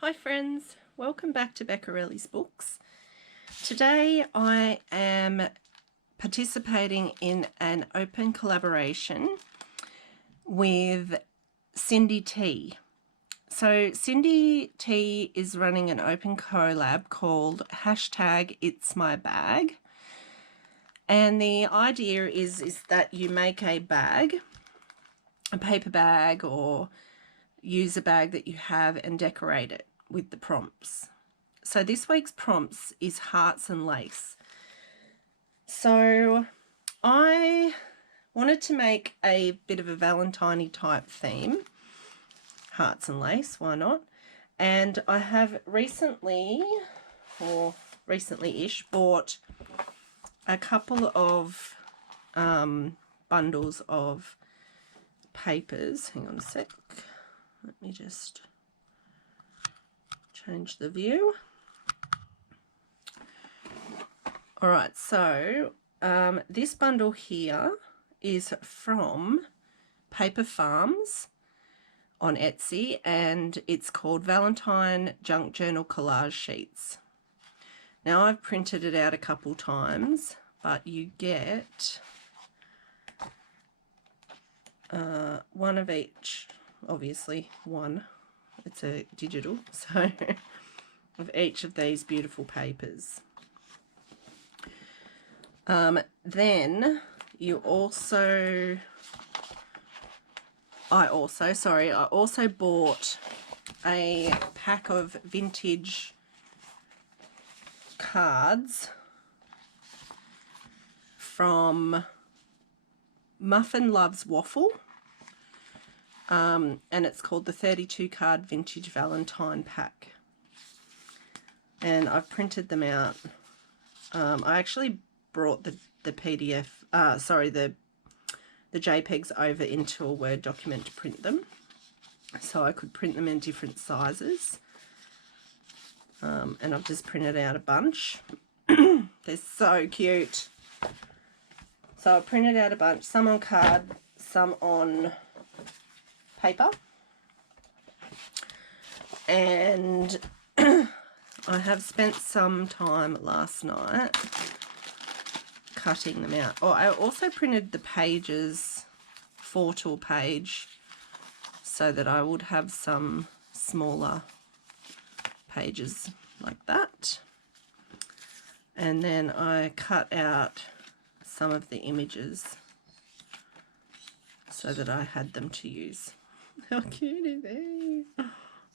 Hi friends, welcome back to Beccarelli's Books. Today I am participating in an open collaboration with Cindy T. So Cindy T is running an open collab called #It'sMyBag. And the idea is that you make a bag, a paper bag, or use a bag that you have and decorate it with the prompts. So this week's prompts is hearts and lace. So I wanted to make a bit of a Valentine type theme. Hearts and lace, why not? And I have recently, or recently-ish, bought a couple of bundles of papers. Hang on a sec. Let me just change the view. All right, so this bundle here is from Paper Farms on Etsy, and it's called Valentine Junk Journal Collage Sheets. Now I've printed it out a couple times, but you get one of each, obviously one. It's a digital, so of each of these beautiful papers. Then you also, I also bought a pack of vintage cards from Muffin Loves Waffle, and it's called the 32 card vintage Valentine pack, and I've printed them out. I actually brought the PDF, the JPEGs over into a Word document to print them, so I could print them in different sizes. And I've just printed out a bunch. They're so cute. So I printed out a bunch, some on card, some on paper. And I have spent some time last night cutting them out. Oh, I also printed the pages 4 to a page so that I would have some smaller pages like that. And then I cut out some of the images so that I had them to use. How cute are they?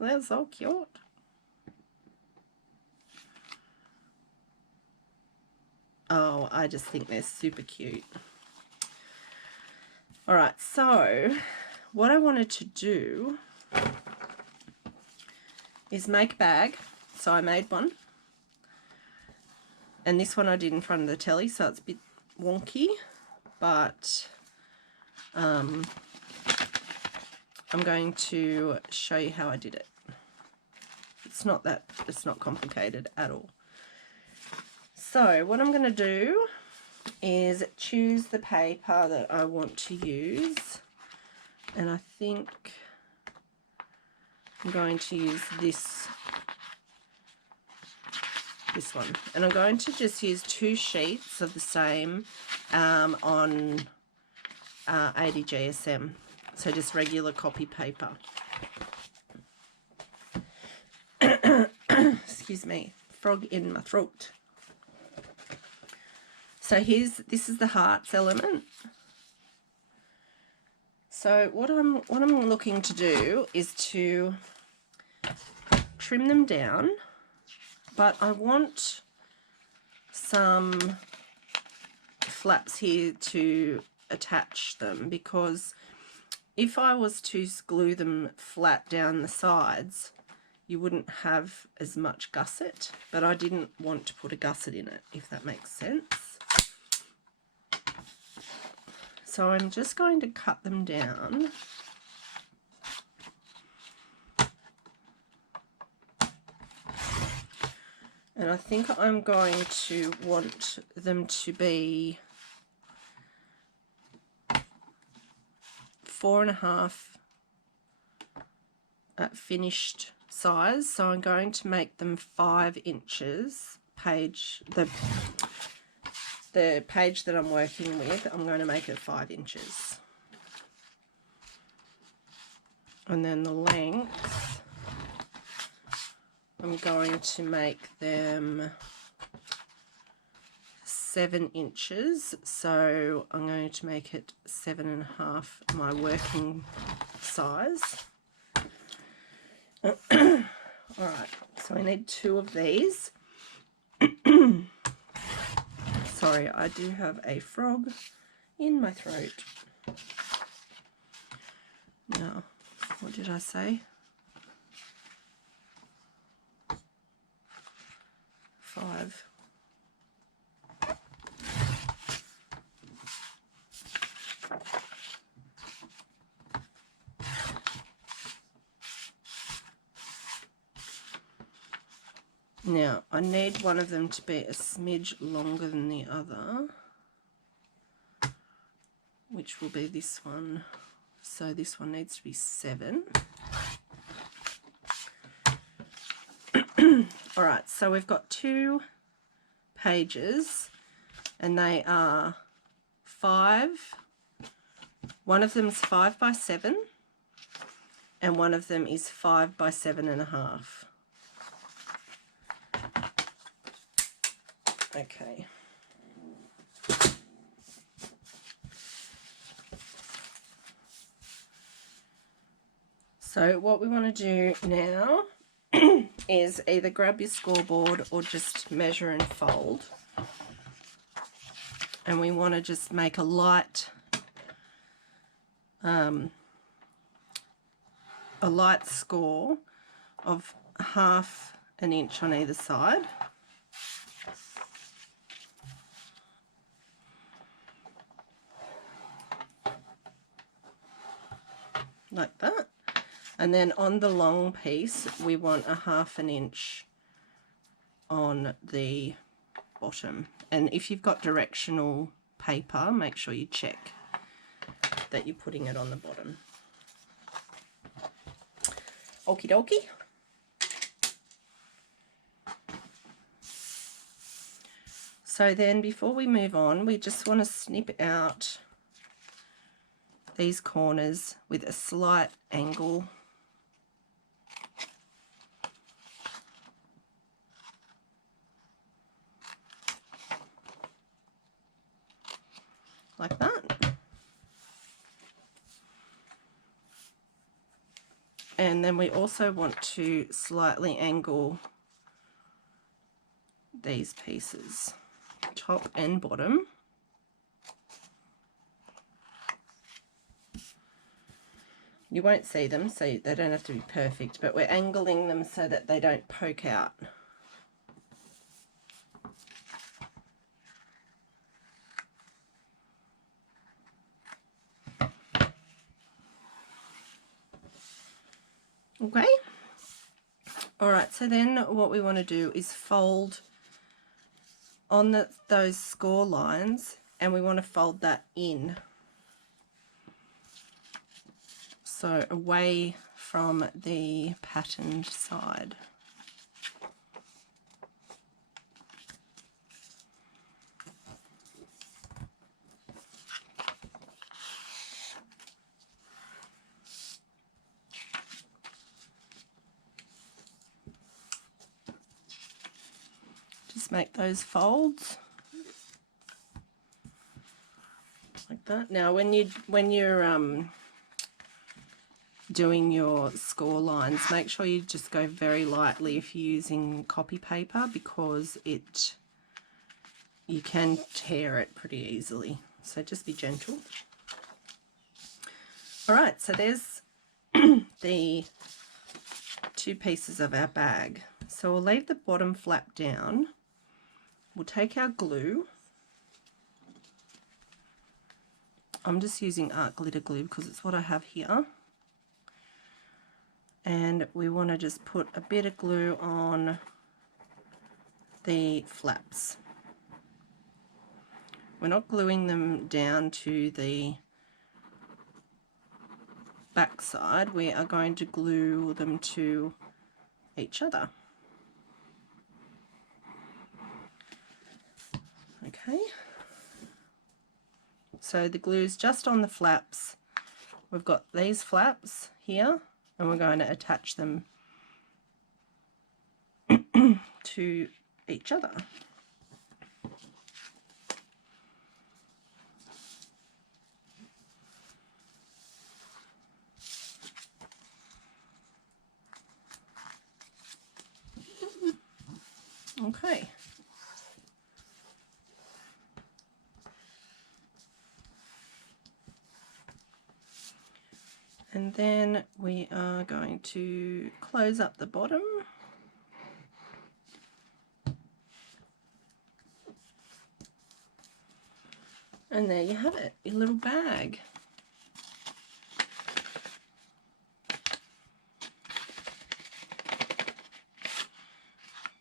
They're so cute. Oh, I just think they're super cute. All right, so what I wanted to do is make a bag. So I made one. And this one I did in front of the telly, so it's a bit wonky, but I'm going to show you how I did it. It's not complicated at all. So what I'm going to do is choose the paper that I want to use, and I think I'm going to use this one, and I'm going to just use 2 sheets of the same on 80 GSM, so just regular copy paper. Excuse me, frog in my throat. So this is the hearts element. So what I'm looking to do is to trim them down, but I want some flaps here to attach them, because if I was to glue them flat down the sides, you wouldn't have as much gusset, but I didn't want to put a gusset in it, if that makes sense. So I'm just going to cut them down. And I think I'm going to want them to be 4.5 finished size, so I'm going to make them 5 inches. The page that I'm working with, I'm going to make it 5 inches. And then the length, I'm going to make them 7 inches, so I'm going to make it 7.5, my working size. Alright, so I need 2 of these. Sorry, I do have a frog in my throat. Now, what did I say? 5. Now, I need one of them to be a smidge longer than the other, which will be this one. So this one needs to be 7. Alright, so we've got 2 pages, and they are 5. One of them is 5 by 7, and one of them is 5 by 7.5. Okay. So what we want to do now is either grab your scoreboard or just measure and fold. And we want to just make a light score of 1/2 an inch on either side. Like that. And then on the long piece, we want 1/2 an inch on the bottom. And if you've got directional paper, make sure you check that you're putting it on the bottom. Okie dokie. So then before we move on, we just want to snip out these corners with a slight angle. Like that. And then we also want to slightly angle these pieces, top and bottom. You won't see them, so they don't have to be perfect, but we're angling them so that they don't poke out. Okay. All right, so then what we want to do is fold on those score lines, and we want to fold that in. So away from the patterned side. Just make those folds like that. Now when you're doing your score lines, make sure you just go very lightly if you're using copy paper, because you can tear it pretty easily, so just be gentle. All right, so there's the 2 pieces of our bag. So we'll leave the bottom flap down. We'll take our glue. I'm just using art glitter glue because it's what I have here. And we want to just put a bit of glue on the flaps. We're not gluing them down to the back side. We are going to glue them to each other. Okay, so the glue's just on the flaps. We've got these flaps here, and we're going to attach them to each other. Okay. And then we are going to close up the bottom. And there you have it, your little bag.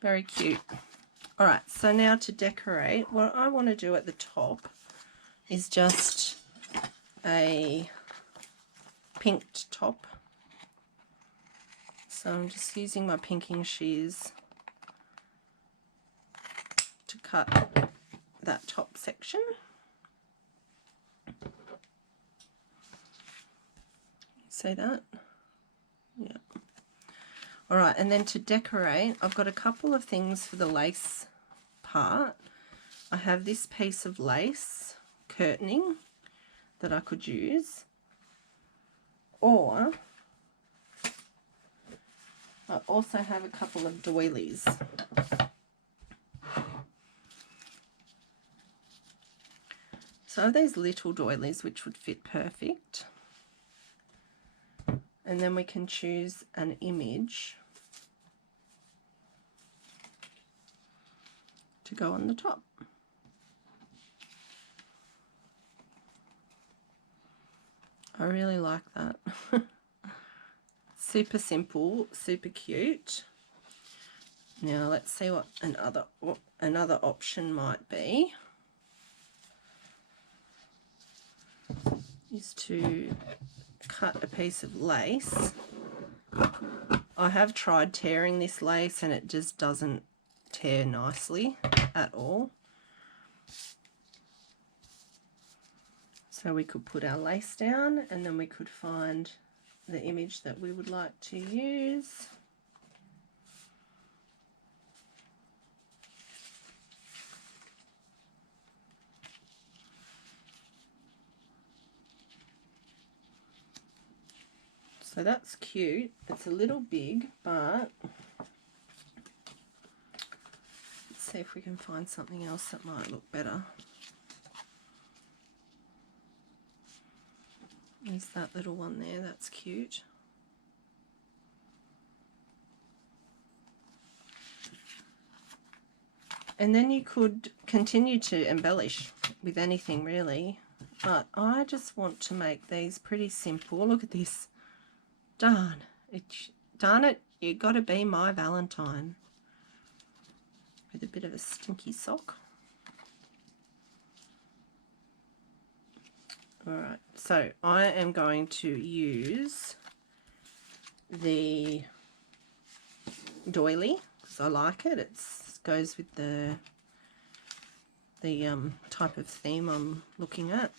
Very cute. All right, so now to decorate, what I want to do at the top is just a pinked top. So I'm just using my pinking shears to cut that top section. See that? Yeah. All right, and then to decorate, I've got a couple of things for the lace part. I have this piece of lace curtaining that I could use, or I also have a couple of doilies. So I have these little doilies which would fit perfect. And then we can choose an image to go on the top. I really like that. Super simple, super cute. Now let's see what another option might be. Is to cut a piece of lace. I have tried tearing this lace and it just doesn't tear nicely at all. So we could put our lace down and then we could find the image that we would like to use. So that's cute. It's a little big, but let's see if we can find something else that might look better. Is that little one there? That's cute. And then you could continue to embellish with anything really, but I just want to make these pretty simple. Look at this. Darn it, you got to be my Valentine. With a bit of a stinky sock. Alright, so I am going to use the doily because I like it. It goes with the type of theme I'm looking at.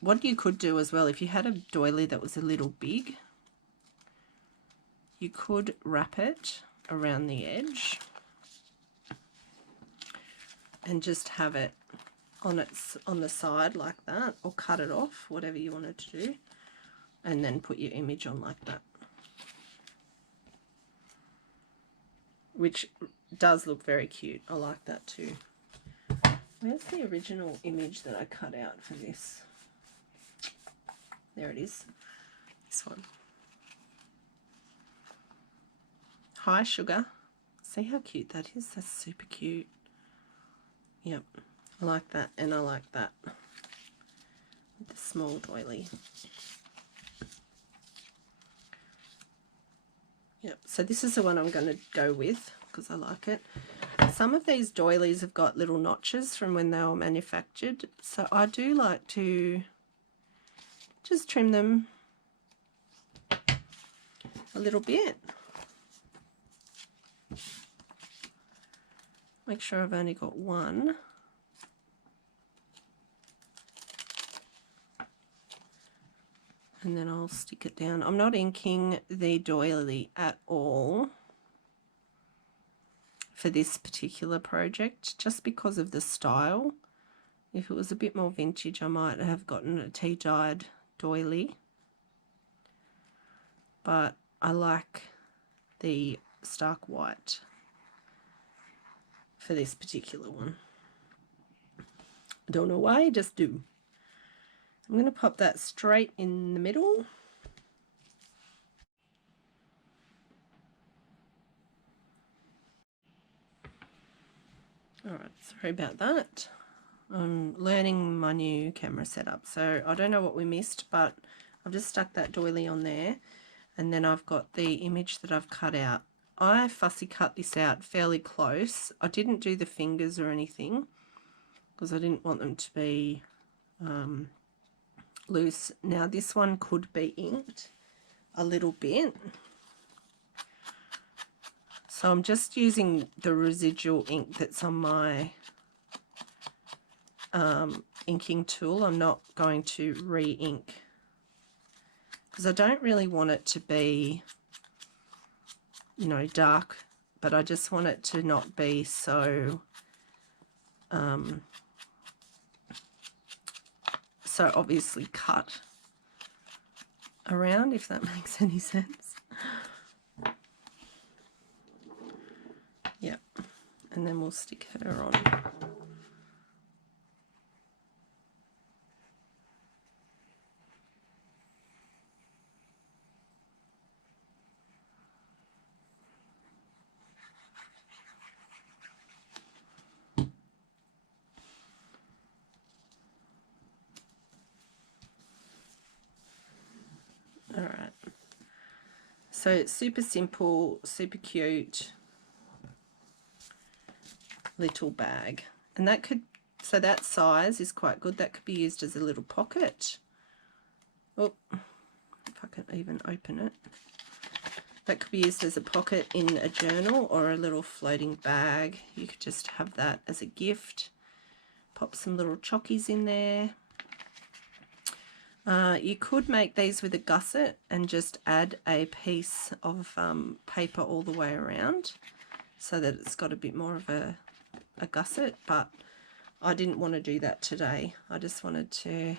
What you could do as well, if you had a doily that was a little big, you could wrap it around the edge and just have it on the side like that, or cut it off, whatever you wanted to do, and then put your image on like that, which does look very cute. I like that too. Where's the original image that I cut out for this? There it is, this one. Hi Sugar. See how cute that is? That's super cute. Yep, I like that, and I like that with the small doily. Yep, so this is the one I'm going to go with because I like it. Some of these doilies have got little notches from when they were manufactured, so I do like to just trim them a little bit. Make sure I've only got one. And then I'll stick it down. I'm not inking the doily at all for this particular project, just because of the style. If it was a bit more vintage, I might have gotten a tea-dyed doily. But I like the stark white for this particular one. I don't know why, just do. I'm going to pop that straight in the middle. Alright, sorry about that. I'm learning my new camera setup, so I don't know what we missed, but I've just stuck that doily on there, and then I've got the image that I've cut out. I fussy cut this out fairly close. I didn't do the fingers or anything because I didn't want them to be loose. Now this one could be inked a little bit, so I'm just using the residual ink that's on my inking tool. I'm not going to re-ink because I don't really want it to be, you know, dark, but I just want it to not be so so obviously cut around, if that makes any sense. Yep, and then we'll stick her on. Alright, so it's super simple, super cute little bag, and that could, so that size is quite good. That could be used as a little pocket. Oh, if I can even open it. That could be used as a pocket in a journal or a little floating bag. You could just have that as a gift. Pop some little chockies in there. You could make these with a gusset and just add a piece of paper all the way around so that it's got a bit more of a gusset, but I didn't want to do that today. I just wanted to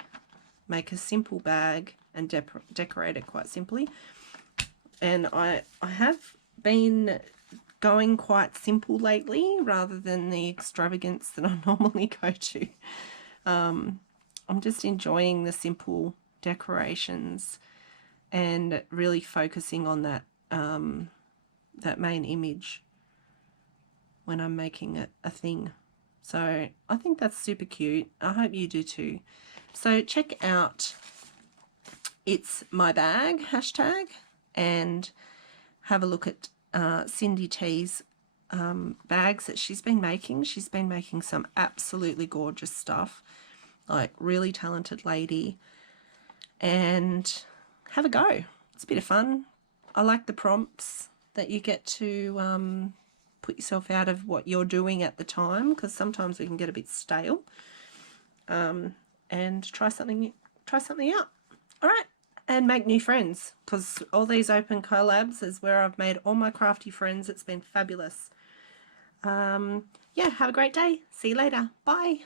make a simple bag and decorate it quite simply. And I have been going quite simple lately rather than the extravagance that I normally go to. I'm just enjoying the simple decorations and really focusing on that that main image when I'm making it a thing. So I think that's super cute. I hope you do too. So check out It's My Bag hashtag and have a look at Cindy T's bags that she's been making. She's been making some absolutely gorgeous stuff. Like, really talented lady, and have a go. It's a bit of fun. I like the prompts that you get to put yourself out of what you're doing at the time, because sometimes we can get a bit stale, and try something out. All right, and make new friends, because all these open collabs is where I've made all my crafty friends. It's been fabulous. Yeah, have a great day. See you later. Bye.